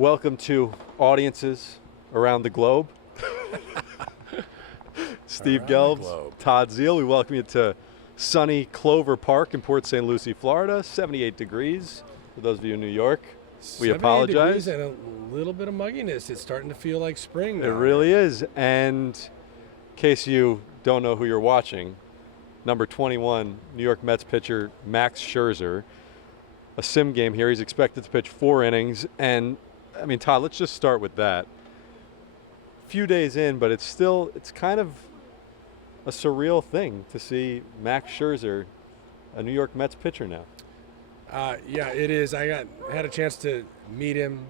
Welcome to audiences around the globe. Steve Gelbs, Todd Zeile, we welcome you to sunny Clover Park in Port St. Lucie, Florida. 78 degrees for those of you in New York. We apologize. And a little bit of mugginess. It's starting to feel like spring now. It really is. And in case you don't know who you're watching, number 21, New York Mets pitcher Max Scherzer. A sim game here. He's expected to pitch 4 innings. And, I mean, Todd, let's just start with that. Few days in, but it's kind of a surreal thing to see Max Scherzer, a New York Mets pitcher now. Yeah, it is. I had a chance to meet him,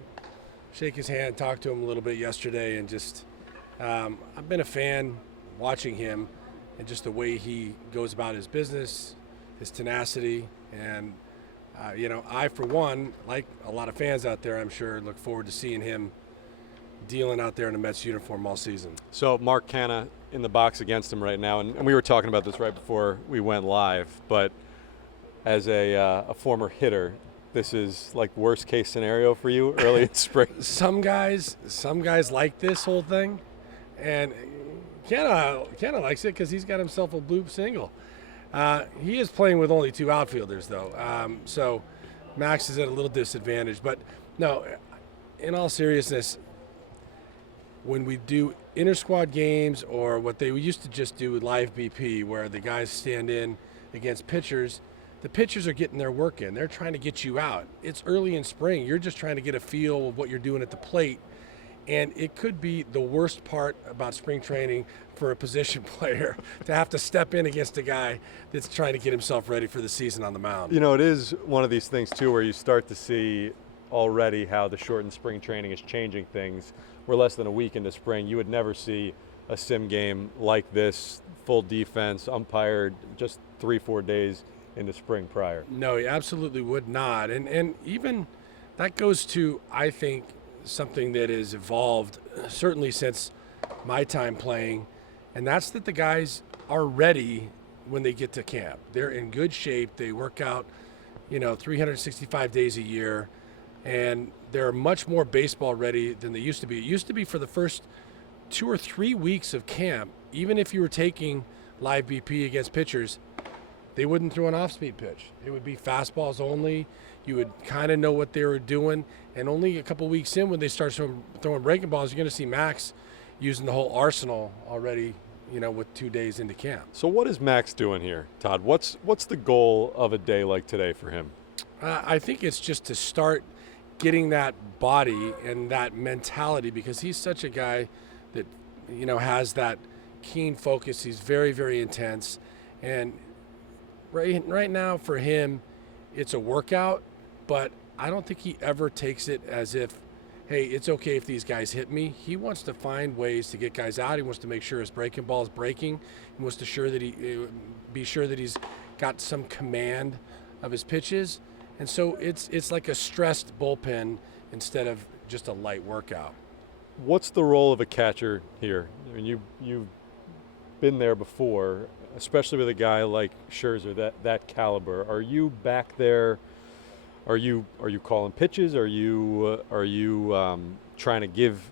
shake his hand, talk to him a little bit yesterday, and just I've been a fan watching him and just the way he goes about his business, his tenacity, and I, for one, like a lot of fans out there, I'm sure, look forward to seeing him dealing out there in a Mets uniform all season. So Mark Canha in the box against him right now, and we were talking about this right before we went live, but as a former hitter, this is like worst case scenario for you early in spring. Some guys like this whole thing, and Canha likes it because he's got himself a blue single. He is playing with only 2 outfielders, though, so Max is at a little disadvantage. But no, in all seriousness, when we do inter-squad games or what they used to just do with live BP, where the guys stand in against pitchers, the pitchers are getting their work in. They're trying to get you out. It's early in spring. You're just trying to get a feel of what you're doing at the plate. And it could be the worst part about spring training for a position player to have to step in against a guy that's trying to get himself ready for the season on the mound. You know, it is one of these things, too, where you start to see already how the shortened spring training is changing things. We're less than a week into spring. You would never see a sim game like this, full defense, umpired, just 3-4 days into spring prior. No, you absolutely would not. And even that goes to, I think, something that has evolved certainly since my time playing, and that's that the guys are ready when they get to camp. They're in good shape. They work out, 365 days a year, and they're much more baseball ready than they used to be. It used to be for the first 2 or 3 weeks of camp, even if you were taking live BP against pitchers, they wouldn't throw an off-speed pitch. It would be fastballs only. You would kind of know what they were doing. And only a couple weeks in, when they start throwing breaking balls, you're going to see Max using the whole arsenal already, with 2 days into camp. So what is Max doing here, Todd? What's the goal of a day like today for him? I think it's just to start getting that body and that mentality, because he's such a guy that, has that keen focus. He's very, very intense. And right now for him, it's a workout, but I don't think he ever takes it as if, hey, it's okay if these guys hit me. He wants to find ways to get guys out. He wants to make sure his breaking ball is breaking. He wants to be sure that he's got some command of his pitches. And so it's like a stressed bullpen instead of just a light workout. What's the role of a catcher here? I mean, you've been there before, especially with a guy like Scherzer, that caliber. Are you back there? Are you calling pitches? Are you trying to give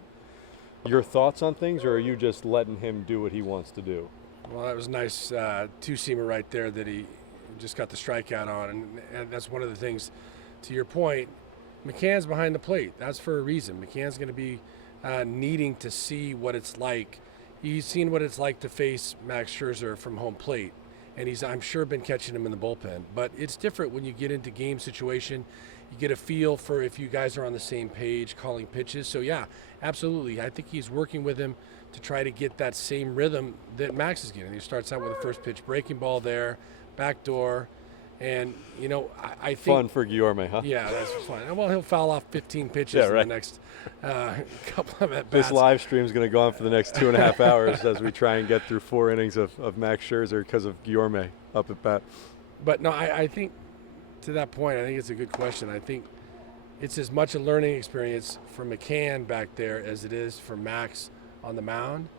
your thoughts on things, or are you just letting him do what he wants to do? Well, that was a nice two-seamer right there that he just got the strikeout on, and that's one of the things. To your point, McCann's behind the plate. That's for a reason. McCann's going to be needing to see what it's like. He's seen what it's like to face Max Scherzer from home plate, and he's, I'm sure, been catching him in the bullpen. But it's different when you get into game situation. You get a feel for if you guys are on the same page calling pitches. So, yeah, absolutely. I think he's working with him to try to get that same rhythm that Max is getting. He starts out with a first pitch breaking ball there, back door. And, I think... Fun for Guillorme, huh? Yeah, that's fun. Well, he'll foul off 15 pitches in the next couple of at-bats. This live stream is going to go on for the next 2.5 hours as we try and get through 4 innings of Max Scherzer because of Guillorme up at bat. But, no, I think to that point, I think it's a good question. I think it's as much a learning experience for McCann back there as it is for Max on the mound.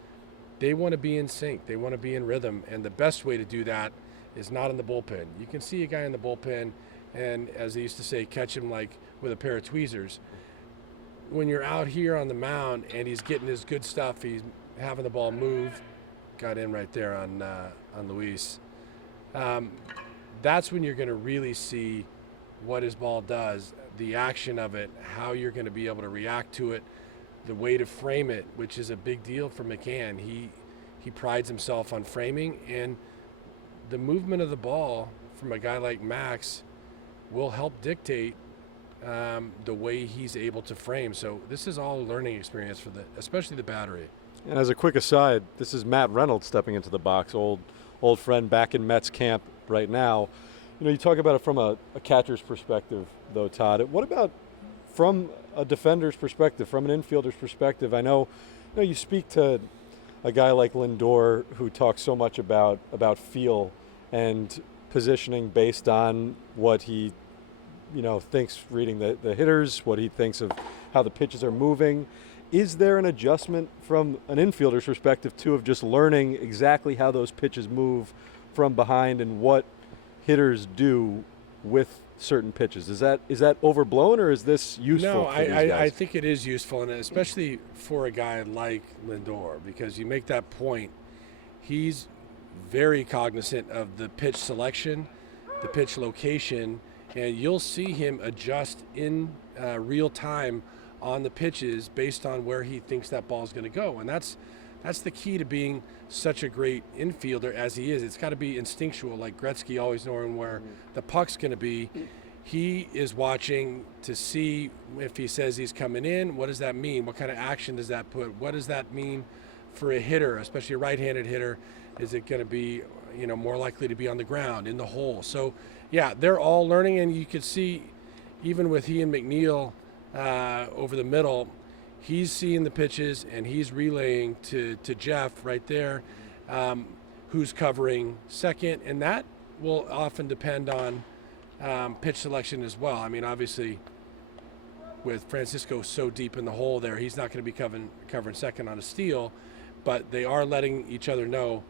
They want to be in sync. They want to be in rhythm. And the best way to do that is not in the bullpen. You can see a guy in the bullpen and, as they used to say, catch him like with a pair of tweezers. when you're out here on the mound and he's getting his good stuff, he's having the ball move, got in right there on Lucie. That's when you're going to really see what his ball does, the action of it, how you're going to be able to react to it, the way to frame it, which is a big deal for McCann. He prides himself on framing, and the movement of the ball from a guy like Max will help dictate the way he's able to frame. So this is all a learning experience for especially the battery. And as a quick aside, this is Matt Reynolds stepping into the box, old friend back in Mets camp right now. You know, you talk about it from a catcher's perspective, though, Todd. What about from a defender's perspective, from an infielder's perspective? I know, you speak to a guy like Lindor who talks so much about feel and positioning based on what he, thinks reading the hitters, what he thinks of how the pitches are moving. Is there an adjustment from an infielder's perspective, too, of just learning exactly how those pitches move from behind and what hitters do with certain pitches? Is that overblown, or is this useful? No, I think it is useful, and especially for a guy like Lindor, because you make that point. He's very cognizant of the pitch selection, the pitch location, and you'll see him adjust in real time on the pitches based on where he thinks that ball is going to go. And that's the key to being such a great infielder as he is. It's got to be instinctual, like Gretzky always knowing where the puck's going to be. He is watching to see if he says he's coming in, what does that mean? What kind of action does that put? What does that mean for a hitter, especially a right-handed hitter? Is it going to be, more likely to be on the ground, in the hole? So, yeah, they're all learning, and you could see even with he and McNeil over the middle, he's seeing the pitches and he's relaying to Jeff right there, who's covering second, and that will often depend on pitch selection as well. I mean, obviously, with Francisco so deep in the hole there, he's not going to be covering second on a steal, but they are letting each other know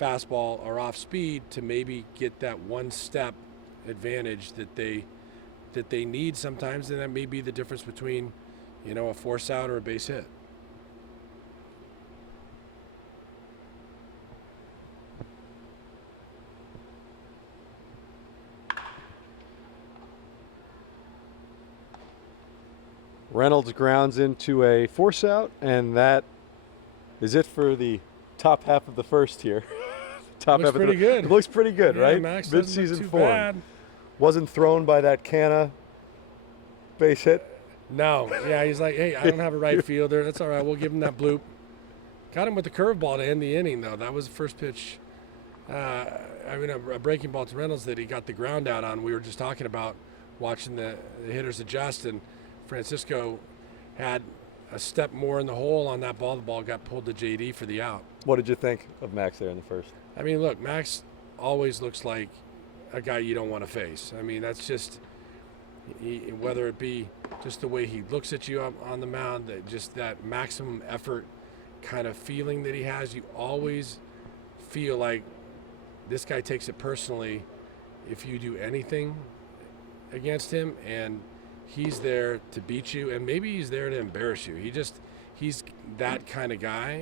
fastball or off speed to maybe get that one step advantage that they need sometimes, and that may be the difference between a force out or a base hit. Reynolds grounds into a force out, and that is it for the top half of the first here. Looks pretty good. It looks pretty good, yeah, right? Max Mid-season too form. bad. Wasn't thrown by that Canna base hit. No, yeah, he's like, hey, I don't have a right fielder. That's all right. We'll give him that bloop. Got him with the curveball to end the inning, though. That was the first pitch. A breaking ball to Reynolds that he got the ground out on. We were just talking about watching the hitters adjust, and Francisco had a step more in the hole on that ball. The ball got pulled to JD for the out. What did you think of Max there in the first? I mean, look, Max always looks like a guy you don't want to face. I mean, that's just whether it be just the way he looks at you on the mound, just that maximum effort kind of feeling that he has. You always feel like this guy takes it personally if you do anything against him, and he's there to beat you, and maybe he's there to embarrass you. He's that kind of guy.